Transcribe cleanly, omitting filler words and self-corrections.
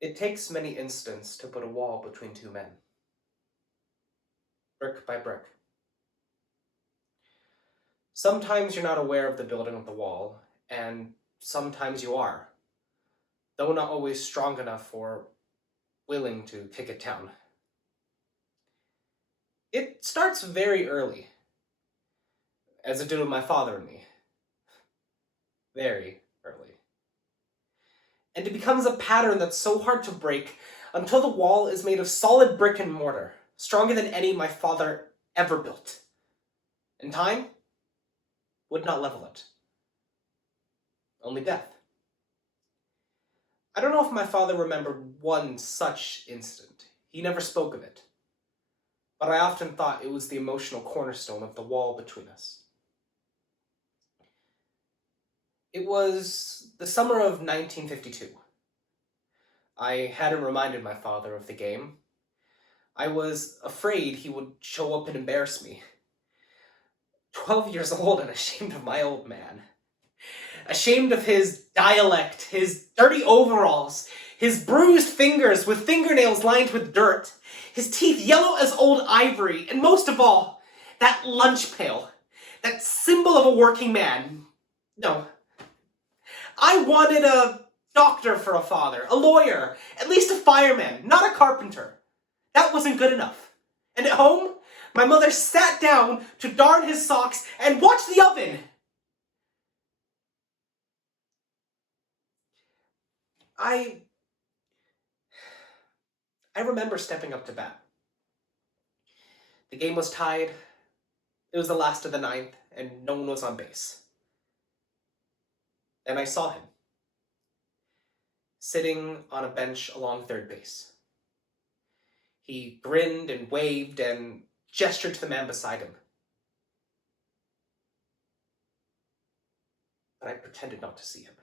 It takes many incidents to put a wall between two men, brick by brick. Sometimes you're not aware of the building of the wall, and sometimes you are, though not always strong enough or willing to kick it down. It starts very early, as it did with my father and me. Very early. And it becomes a pattern that's so hard to break until the wall is made of solid brick and mortar, stronger than any my father ever built. And time would not level it. Only death. I don't know if my father remembered one such incident. He never spoke of it. But I often thought it was the emotional cornerstone of the wall between us. It was the summer of 1952. I hadn't reminded my father of the game. I was afraid he would show up and embarrass me. 12 years old and ashamed of my old man. Ashamed of his dialect, his dirty overalls, his bruised fingers with fingernails lined with dirt, his teeth yellow as old ivory, and most of all, that lunch pail, that symbol of a working man. No. I wanted a doctor for a father, a lawyer, at least a fireman, not a carpenter. That wasn't good enough. And at home, my mother sat down to darn his socks and watch the oven. I remember stepping up to bat. The game was tied. It was the last of the ninth, and no one was on base. And I saw him, sitting on a bench along third base. He grinned and waved and gestured to the man beside him. But I pretended not to see him.